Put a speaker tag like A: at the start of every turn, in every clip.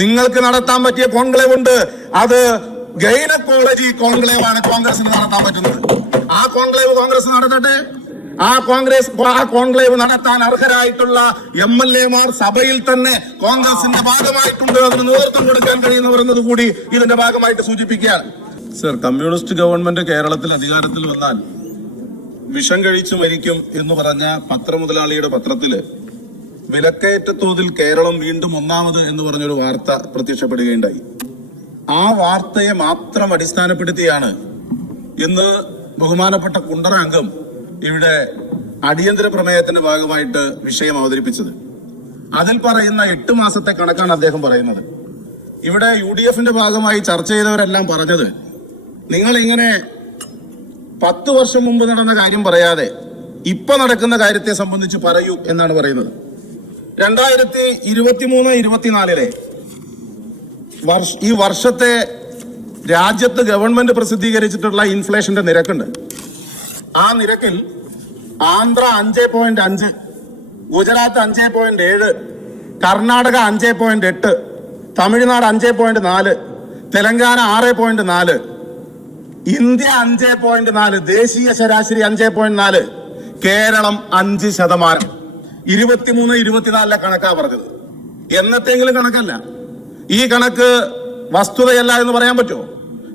A: നിങ്ങൾക്ക് നടത്താൻ പറ്റിയ കോൺക്ലേവ് ഉണ്ട് അത് ഗൈനക്കോളജി കോൺക്ലേവ് ആണ് കോൺഗ്രസിന് നടത്താൻ പറ്റുന്നത്. ആ കോൺക്ലേവ് കോൺഗ്രസ് നടത്തട്ടെ? ആ കോൺഗ്രസ് ആ കോൺക്ലേവ് നടത്താൻ അർഹരായിട്ടുള്ള എം എൽ എമാർ സഭയിൽ തന്നെ കോൺഗ്രസിന്റെ ഭാഗമായിട്ടുണ്ട് അതിന് നേതൃത്വം കൊടുക്കാൻ കഴിയുന്നവർ പറയുന്നത് കൂടി ഇതിന്റെ ഭാഗമായിട്ട് സൂചിപ്പിക്കുകയാണ്. സർ കമ്മ്യൂണിസ്റ്റ് ഗവൺമെന്റ് കേരളത്തിൽ അധികാരത്തിൽ വന്നാൽ വിഷം കഴിച്ചു മരിക്കും എന്ന് പറഞ്ഞ പത്രമുതലാളിയുടെ പത്രത്തിൽ വിലക്കയറ്റ തോതിൽ കേരളം വീണ്ടും ഒന്നാമത് എന്ന് പറഞ്ഞൊരു വാർത്ത പ്രത്യക്ഷപ്പെടുകയുണ്ടായി. ആ വാർത്തയെ മാത്രം അടിസ്ഥാനപ്പെടുത്തിയാണ് ഇന്ന് ബഹുമാനപ്പെട്ട കുണ്ടറ അംഗം ഇവിടെ അടിയന്തര പ്രമേയത്തിന്റെ ഭാഗമായിട്ട് വിഷയം അവതരിപ്പിച്ചത്. അതിൽ പറയുന്ന എട്ട് മാസത്തെ കണക്കാണ് അദ്ദേഹം പറയുന്നത്. ഇവിടെ യു ഡി എഫിന്റെ ഭാഗമായി ചർച്ച ചെയ്തവരെല്ലാം പറഞ്ഞത് നിങ്ങൾ ഇങ്ങനെ പത്ത് വർഷം മുമ്പ് നടന്ന കാര്യം പറയാതെ ഇപ്പൊ നടക്കുന്ന കാര്യത്തെ സംബന്ധിച്ച് പറയൂ എന്നാണ് പറയുന്നത്. രണ്ടായിരത്തി ഇരുപത്തിമൂന്ന് ഇരുപത്തിനാലിലെ വർഷ ഈ വർഷത്തെ രാജ്യത്ത് ഗവൺമെന്റ് പ്രസിദ്ധീകരിച്ചിട്ടുള്ള ഇൻഫ്ലേഷന്റെ നിരക്കുണ്ട്. ആ നിരക്കിൽ ആന്ധ്ര അഞ്ച് പോയിന്റ് അഞ്ച് ഗുജറാത്ത് അഞ്ച് പോയിന്റ് ഏഴ് കർണാടക അഞ്ച് പോയിന്റ് എട്ട് തമിഴ്നാട് അഞ്ച് പോയിന്റ് നാല് തെലങ്കാന ആറ് പോയിന്റ് നാല് ഇന്ത്യ അഞ്ച് പോയിന്റ് നാല് ദേശീയ ശരാശരി അഞ്ച് പോയിന്റ് നാല് കേരളം അഞ്ച് ശതമാനം. ഇരുപത്തിമൂന്ന് ഇരുപത്തിനാലിലെ കണക്കാ പറഞ്ഞത്. എന്നത്തെങ്കിലും കണക്കല്ല. ഈ കണക്ക് വസ്തുതയല്ല എന്ന് പറയാൻ പറ്റുമോ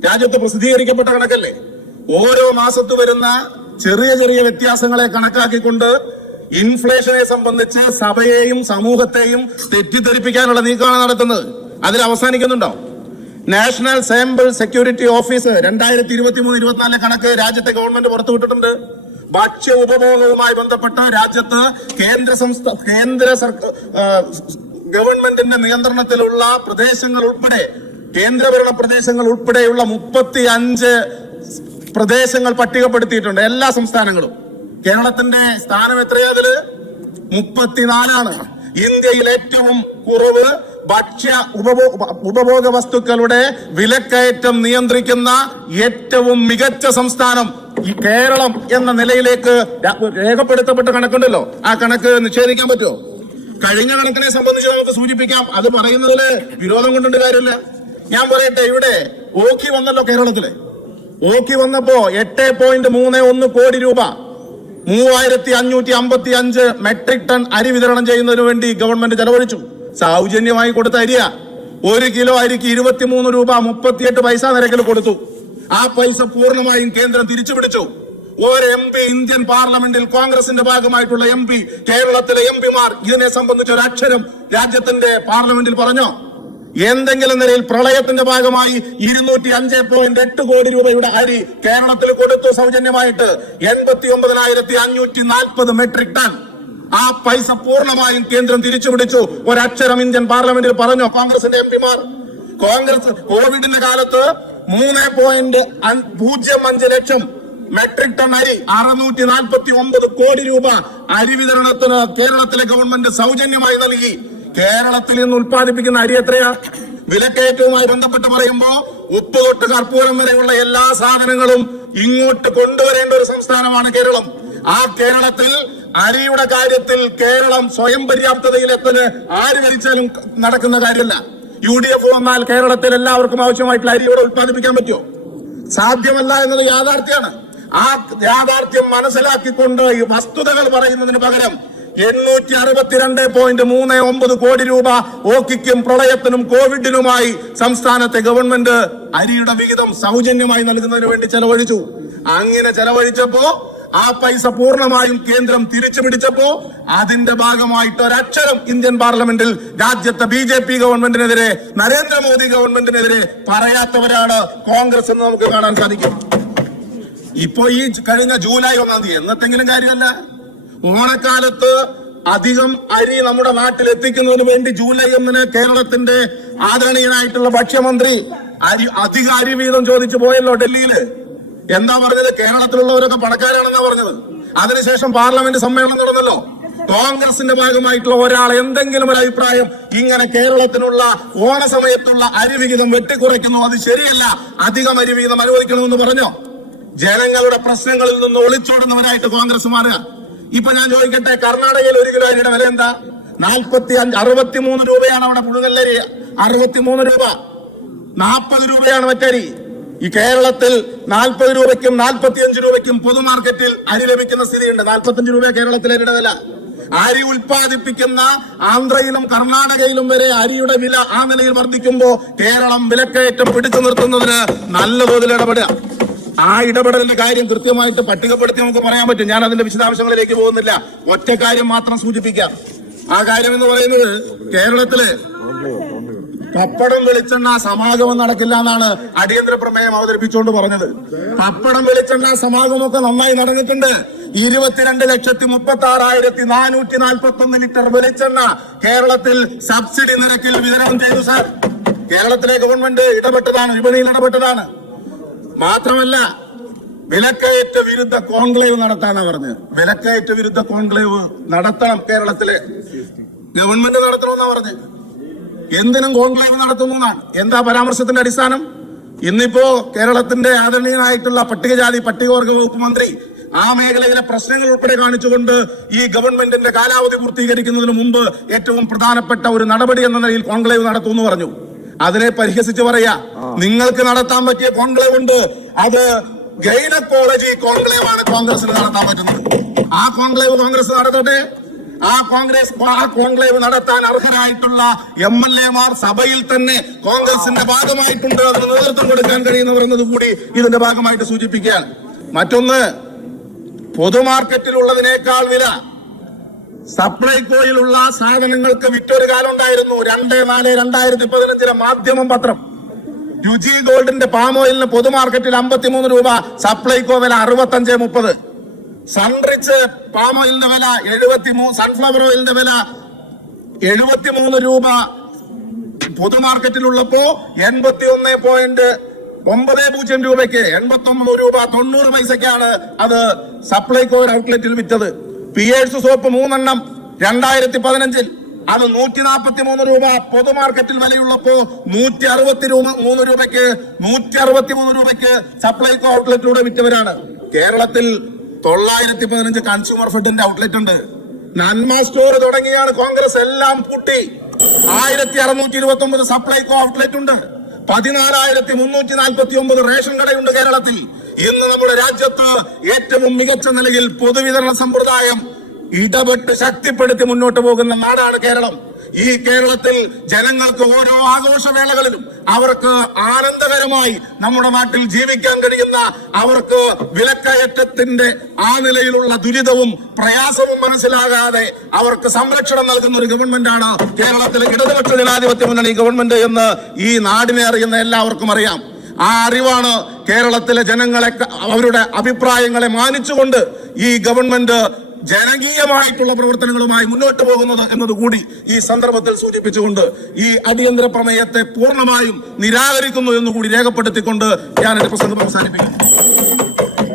A: രാജ്യത്ത് പ്രസിദ്ധീകരിക്കപ്പെട്ട കണക്കല്ലേ? ഓരോ മാസത്ത് വരുന്ന ചെറിയ ചെറിയ വ്യത്യാസങ്ങളെ കണക്കാക്കിക്കൊണ്ട് ഇൻഫ്ലേഷനെ സംബന്ധിച്ച് സഭയെയും സമൂഹത്തെയും തെറ്റിദ്ധരിപ്പിക്കാനുള്ള നീക്കമാണ് നടത്തുന്നത്. അതിൽ അവസാനിക്കുന്നുണ്ടോ? നാഷണൽ സാമ്പിൾ സെക്യൂരിറ്റി ഓഫീസ് രണ്ടായിരത്തി ഇരുപത്തി മൂന്ന് ഇരുപത്തിനാലിലെ കണക്ക് രാജ്യത്തെ ഗവൺമെന്റ് പുറത്തുവിട്ടിട്ടുണ്ട്. ഭക്ഷ്യ ഉപഭോഗവുമായി ബന്ധപ്പെട്ട രാജ്യത്ത് കേന്ദ്ര സംസ്ഥാന കേന്ദ്ര സർക്കാർ ഗവൺമെന്റിന്റെ നിയന്ത്രണത്തിലുള്ള പ്രദേശങ്ങൾ ഉൾപ്പെടെ കേന്ദ്രഭരണ പ്രദേശങ്ങൾ ഉൾപ്പെടെയുള്ള മുപ്പത്തി അഞ്ച് പ്രദേശങ്ങൾ പട്ടികപ്പെടുത്തിയിട്ടുണ്ട് എല്ലാ സംസ്ഥാനങ്ങളും. കേരളത്തിന്റെ സ്ഥാനം എത്രയാ അതിൽ? മുപ്പത്തിനാലാണ്. ഇന്ത്യയിൽ ഏറ്റവും കുറവ് ഭക്ഷ്യ ഉപഭോഗ വസ്തുക്കളുടെ വിലക്കയറ്റം നിയന്ത്രിക്കുന്ന ഏറ്റവും മികച്ച സംസ്ഥാനം ഈ കേരളം എന്ന നിലയിലേക്ക് രേഖപ്പെടുത്തപ്പെട്ട കണക്കുണ്ടല്ലോ. ആ കണക്ക് നിഷേധിക്കാൻ പറ്റുമോ? കഴിഞ്ഞ കണക്കിനെ സംബന്ധിച്ച് നമുക്ക് സൂചിപ്പിക്കാം. അത് പറയുന്നതിൽ വിരോധം കൊണ്ടുണ്ട് കാര്യമില്ല. ഞാൻ പറയട്ടെ ഇവിടെ ഓക്കി വന്നല്ലോ കേരളത്തിൽ. ഓക്കി വന്നപ്പോ എട്ട് പോയിന്റ് മൂന്ന് ഒന്ന് കോടി രൂപ മൂവായിരത്തി അഞ്ഞൂറ്റി അമ്പത്തി അഞ്ച് മെട്രിക് ടൺ അരി വിതരണം ചെയ്യുന്നതിന് വേണ്ടി ഗവൺമെന്റ് ചെലവഴിച്ചു. സൗജന്യമായി കൊടുത്ത അരിയ. ഒരു കിലോ അരിക്ക് ഇരുപത്തിമൂന്ന് രൂപ മുപ്പത്തിയെട്ട് പൈസ നിരക്കിൽ കൊടുത്തു. ആ പൈസ പൂർണമായും കേന്ദ്രം തിരിച്ചു പിടിച്ചു ഒരു എം പി ഇന്ത്യൻ പാർലമെന്റിൽ കോൺഗ്രസിന്റെ ഭാഗമായിട്ടുള്ള എം പി കേരളത്തിലെ എം പിമാർ ഇതിനെ സംബന്ധിച്ച ഒരു അക്ഷരം രാജ്യത്തിന്റെ പാർലമെന്റിൽ പറഞ്ഞു? എന്തെങ്കിലും നിലയിൽ പ്രളയത്തിന്റെ ഭാഗമായി ഇരുന്നൂറ്റി അഞ്ച് പോയിന്റ് എട്ട് കോടി രൂപയുടെ അരി കേരളത്തിൽ കൊടുത്തു സൗജന്യമായിട്ട് എൺപത്തി ഒമ്പതിനായിരത്തി അഞ്ഞൂറ്റി നാൽപ്പത് മെട്രിക് ടൺ. ആ പൈസ പൂർണമായും കേന്ദ്രം തിരിച്ചുപിടിച്ചു. ഒരക്ഷരം ഇന്ത്യൻ പാർലമെന്റിൽ പറഞ്ഞു? കോൺഗ്രസിന്റെ എം പിമാർ കോൺഗ്രസ് കോവിഡിന്റെ കാലത്ത് മൂന്ന് പോയിന്റ് പൂജ്യം അഞ്ച് ലക്ഷം മെട്രിക് ടൺ അരി അറുന്നൂറ്റി നാൽപ്പത്തി ഒമ്പത് കോടി രൂപ അരി വിതരണത്തിന് കേരളത്തിലെ ഗവൺമെന്റ് സൗജന്യമായി നൽകി. കേരളത്തിൽ നിന്ന് ഉൽപ്പാദിപ്പിക്കുന്ന അരി എത്രയാ? വിലക്കയറ്റവുമായി ബന്ധപ്പെട്ട് പറയുമ്പോ ഉപ്പ് തൊട്ട് കർപ്പൂരം വരെയുള്ള എല്ലാ സാധനങ്ങളും ഇങ്ങോട്ട് കൊണ്ടുവരേണ്ട ഒരു സംസ്ഥാനമാണ് കേരളം. ആ കേരളത്തിൽ അരിയുടെ കാര്യത്തിൽ കേരളം സ്വയം പര്യാപ്തതയിലെത്തിന് ആര് ഭരിച്ചാലും നടക്കുന്ന കാര്യമല്ല. യു ഡി എഫ് വന്നാൽ കേരളത്തിൽ എല്ലാവർക്കും ആവശ്യമായിട്ടുള്ള അരി ഇവിടെ ഉത്പാദിപ്പിക്കാൻ പറ്റുമോ? സാധ്യമല്ല എന്നത് യാഥാർത്ഥ്യമാണ്. ആ യാഥാർത്ഥ്യം മനസ്സിലാക്കിക്കൊണ്ട് ഈ വസ്തുതകൾ പറയുന്നതിന് പകരം എണ്ണൂറ്റി അറുപത്തിരണ്ട് പോയിന്റ് മൂന്ന് ഒമ്പത് കോടി രൂപ ഓക്കിക്കും പ്രളയത്തിനും കോവിഡിനുമായി സംസ്ഥാനത്തെ ഗവൺമെന്റ് അരിയുടെ വിഹിതം സൗജന്യമായി നൽകുന്നതിന് വേണ്ടി ചെലവഴിച്ചു. അങ്ങനെ ചെലവഴിച്ചപ്പോ ആ പൈസ പൂർണമായും കേന്ദ്രം തിരിച്ചു പിടിച്ചപ്പോ അതിന്റെ ഭാഗമായിട്ട് ഒരക്ഷരം ഇന്ത്യൻ പാർലമെന്റിൽ രാജ്യത്തെ ബി ജെ പി ഗവൺമെന്റിനെതിരെ നരേന്ദ്രമോദി ഗവൺമെന്റിനെതിരെ പറയാത്തവരാണ് കോൺഗ്രസ് എന്ന് നമുക്ക് കാണാൻ സാധിക്കും. ഇപ്പോ ഈ കഴിഞ്ഞ ജൂലൈ ഒന്നാം തീയതി എന്നത്തെങ്കിലും കാര്യമല്ല. ഓണക്കാലത്ത് അധികം അരി നമ്മുടെ നാട്ടിൽ എത്തിക്കുന്നതിന് വേണ്ടി ജൂലൈ ഒന്നിന് കേരളത്തിന്റെ ആദരണീയനായിട്ടുള്ള ഭക്ഷ്യമന്ത്രി അരി അധിക അരി വീതം ചോദിച്ചു പോയല്ലോ ഡൽഹിയിൽ. എന്താ പറഞ്ഞത്? കേരളത്തിലുള്ളവരൊക്കെ പണക്കാരാണെന്നാ പറഞ്ഞത്. അതിനുശേഷം പാർലമെന്റ് സമ്മേളനം നടന്നല്ലോ. കോൺഗ്രസിന്റെ ഭാഗമായിട്ടുള്ള ഒരാൾ എന്തെങ്കിലും ഒരു അഭിപ്രായം ഇങ്ങനെ കേരളത്തിനുള്ള ഓണസമയത്തുള്ള അരിവിഹിതം വെട്ടിക്കുറയ്ക്കുന്നു. അത് ശരിയല്ല. അധികം അരിവിഹിതം അനുവദിക്കണമെന്ന് പറഞ്ഞോ? ജനങ്ങളുടെ പ്രശ്നങ്ങളിൽ നിന്ന് ഒളിച്ചോടുന്നവരായിട്ട് കോൺഗ്രസ് മാറുക. ഇപ്പൊ ഞാൻ ചോദിക്കട്ടെ കർണാടകയിൽ ഒരു കിലോ അരിയുടെ വില എന്താ? നാൽപ്പത്തി അഞ്ച് അറുപത്തിമൂന്ന് രൂപയാണ് അവിടെ പുഴുങ്ങല്ലരി അറുപത്തിമൂന്ന് രൂപ. നാൽപ്പത് രൂപയാണ് മറ്റരി. ഈ കേരളത്തിൽ നാൽപ്പത് രൂപയ്ക്കും നാൽപ്പത്തിയഞ്ച് രൂപയ്ക്കും പൊതുമാർക്കറ്റിൽ അരി ലഭിക്കുന്ന സ്ഥിതിയുണ്ട്. നാൽപ്പത്തഞ്ച് രൂപ കേരളത്തിലെ അരിയുടെ അരി ഉൽപ്പാദിപ്പിക്കുന്ന ആന്ധ്രയിലും കർണാടകയിലും വരെ അരിയുടെ വില ആ നിലയിൽ വർദ്ധിക്കുമ്പോൾ കേരളം വിലക്കയറ്റം പിടിച്ചു നിർത്തുന്നതിന് നല്ല തോതിൽ ഇടപെടുക. ആ ഇടപെടലിന്റെ കാര്യം കൃത്യമായിട്ട് പട്ടികപ്പെടുത്തി നമുക്ക് പറയാൻ പറ്റും. ഞാൻ അതിന്റെ വിശദാംശങ്ങളിലേക്ക് പോകുന്നില്ല. ഒറ്റ കാര്യം മാത്രം സൂചിപ്പിക്കാം. ആ കാര്യം എന്ന് പറയുന്നത് കേരളത്തിൽ പപ്പടം വെളിച്ചെണ്ണ സമാഗമം നടക്കില്ല എന്നാണ് അടിയന്തര പ്രമേയം അവതരിപ്പിച്ചുകൊണ്ട് പറഞ്ഞത്. പപ്പടം വെളിച്ചെണ്ണ സമാഗമൊക്കെ നന്നായി നടന്നിട്ടുണ്ട്. ഇരുപത്തിരണ്ട് ലക്ഷത്തി മുപ്പത്തി ആറായിരത്തി നാനൂറ്റി നാൽപ്പത്തി ഒന്ന് ലിറ്റർ വെളിച്ചെണ്ണ കേരളത്തിൽ സബ്സിഡി നിരക്കിൽ വിതരണം ചെയ്തു സാർ. കേരളത്തിലെ ഗവൺമെന്റ് ഇടപെട്ടതാണ് വിപണിയിൽ ഇടപെട്ടതാണ്. മാത്രമല്ല വിലക്കയറ്റ വിരുദ്ധ കോൺക്ലേവ് നടത്താനാണ് പറഞ്ഞത്. വിലക്കയറ്റ വിരുദ്ധ കോൺക്ലേവ് നടത്തണം കേരളത്തിലെ. ഗവൺമെന്റ് നടത്തണമെന്നാ പറഞ്ഞത്. എന്തിനും കോൺക്ലേവ് നടത്തുന്നു എന്നാണ്. എന്താ പരാമർശത്തിന്റെ അടിസ്ഥാനം? ഇന്നിപ്പോ കേരളത്തിന്റെ ആദരണീയനായിട്ടുള്ള പട്ടികജാതി പട്ടികവർഗ വകുപ്പ് മന്ത്രി ആ മേഖലയിലെ പ്രശ്നങ്ങൾ ഉൾപ്പെടെ കാണിച്ചുകൊണ്ട് ഈ ഗവൺമെന്റിന്റെ കാലാവധി പൂർത്തീകരിക്കുന്നതിന് മുമ്പ് ഏറ്റവും പ്രധാനപ്പെട്ട ഒരു നടപടി എന്ന നിലയിൽ കോൺക്ലേവ് നടത്തുമെന്ന് പറഞ്ഞു. അതിനെ പരിഹസിച്ച് പറയാ നിങ്ങൾക്ക് നടത്താൻ പറ്റിയ കോൺക്ലേവ് ഉണ്ട്. അത് ഗൈനക്കോളജി കോൺക്ലേവ് ആണ് കോൺഗ്രസിന് നടത്താൻ പറ്റുന്നത്. ആ കോൺക്ലേവ് കോൺഗ്രസ് നടത്തട്ടെ? ആ കോൺഗ്രസ് ആ കോൺക്ലേവ് നടത്താൻ അർഹരായിട്ടുള്ള എം എൽ എമാർ സഭയിൽ തന്നെ കോൺഗ്രസിന്റെ ഭാഗമായിട്ടുണ്ട് അതിന് നേതൃത്വം കൊടുക്കാൻ കഴിയുന്നവർ എന്നത് കൂടി ഇതിന്റെ ഭാഗമായിട്ട് സൂചിപ്പിക്കാൻ. മറ്റൊന്ന് പൊതുമാർക്കറ്റിലുള്ളതിനേക്കാൾ വില. സപ്ലൈകോയിലുള്ള സാധനങ്ങൾക്ക് വിറ്റൊരു കാലം ഉണ്ടായിരുന്നു രണ്ട് നാല് രണ്ടായിരത്തി പതിനഞ്ചിലെ മാധ്യമം പത്രം. രുചി ഗോൾഡിന്റെ പാം ഓയിലിന് പൊതുമാർക്കറ്റിൽ അമ്പത്തിമൂന്ന് രൂപ സപ്ലൈകോ വില അറുപത്തഞ്ച് മുപ്പത്. സൺറിച്ച് പാം ഓയിലിന്റെ വില എഴുപത്തി മൂന്ന് സൺഫ്ലവർ ഓയിലിന്റെ വില എഴുപത്തിമൂന്ന് രൂപ. പൊതുമാർക്കറ്റിലുള്ളപ്പോ എൺപത്തി ഒന്ന് പോയിന്റ് ഒമ്പത് പൂജ്യം രൂപയ്ക്ക് എൺപത്തി ഒമ്പത് രൂപ തൊണ്ണൂറ് പൈസക്കാണ് അത് സപ്ലൈകോ ഔട്ട്ലെറ്റിൽ വിറ്റത്. പിയേഴ്സ് സോപ്പ് മൂന്നെണ്ണം രണ്ടായിരത്തി പതിനഞ്ചിൽ അത് നൂറ്റി നാൽപ്പത്തി മൂന്ന് രൂപ. പൊതുമാർക്കറ്റിൽ വിലയുള്ളപ്പോ നൂറ്റി അറുപത്തി രൂപ മൂന്ന് രൂപയ്ക്ക് നൂറ്റി അറുപത്തി മൂന്ന് രൂപയ്ക്ക് സപ്ലൈകോ ഔട്ട്ലെറ്റിലൂടെ വിറ്റവരാണ്. കേരളത്തിൽ തൊള്ളായിരത്തി പതിനഞ്ച് കൺസ്യൂമർ ഫെഡിന്റെ ഔട്ട്ലെറ്റ് ഉണ്ട്. നന്മ സ്റ്റോർ തുടങ്ങിയാണ് കോൺഗ്രസ് എല്ലാം പൂട്ടി. ആയിരത്തി അറുന്നൂറ്റി ഇരുപത്തി ഒമ്പത് സപ്ലൈകോ ഔട്ട്ലെറ്റ് ഉണ്ട്. പതിനാലായിരത്തി മുന്നൂറ്റി നാൽപ്പത്തി ഒമ്പത് റേഷൻ കടയുണ്ട് കേരളത്തിൽ. ഇന്ന് നമ്മുടെ രാജ്യത്ത് ഏറ്റവും മികച്ച നിലയിൽ പൊതുവിതരണ സമ്പ്രദായം ഇടപെട്ട് ശക്തിപ്പെടുത്തി മുന്നോട്ട് പോകുന്ന നാടാണ് കേരളം. ഈ കേരളത്തിൽ ജനങ്ങൾക്ക് ഓരോ ആഘോഷവേളകളിലും അവർക്ക് ആനന്ദകരമായി നമ്മുടെ നാട്ടിൽ ജീവിക്കാൻ കഴിയുന്ന അവർക്ക് വിലക്കയറ്റത്തിന്റെ ആ നിലയിലുള്ള ദുരിതവും പ്രയാസവും മനസ്സിലാകാതെ അവർക്ക് സംരക്ഷണം നൽകുന്ന ഒരു ഗവൺമെന്റാണ് കേരളത്തിലെ ഇടതുപക്ഷ ജനാധിപത്യ മുന്നണി ഗവൺമെന്റ് എന്ന് ഈ നാടിനെ അറിയുന്ന എല്ലാവർക്കും അറിയാം. ആ അറിവാണ് കേരളത്തിലെ ജനങ്ങളെ അവരുടെ അഭിപ്രായങ്ങളെ മാനിച്ചുകൊണ്ട് ഈ ഗവൺമെന്റ് ജനകീയമായിട്ടുള്ള പ്രവർത്തനങ്ങളുമായി മുന്നോട്ട് പോകുന്നത് എന്നതുകൂടി ഈ സന്ദർഭത്തിൽ സൂചിപ്പിച്ചുകൊണ്ട് ഈ അടിയന്തര പ്രമേയത്തെ പൂർണമായും നിരാകരിക്കുന്നു എന്നുകൂടി രേഖപ്പെടുത്തിക്കൊണ്ട് ഞാൻ എന്റെ പ്രസംഗം അവസാനിപ്പിക്കുന്നു.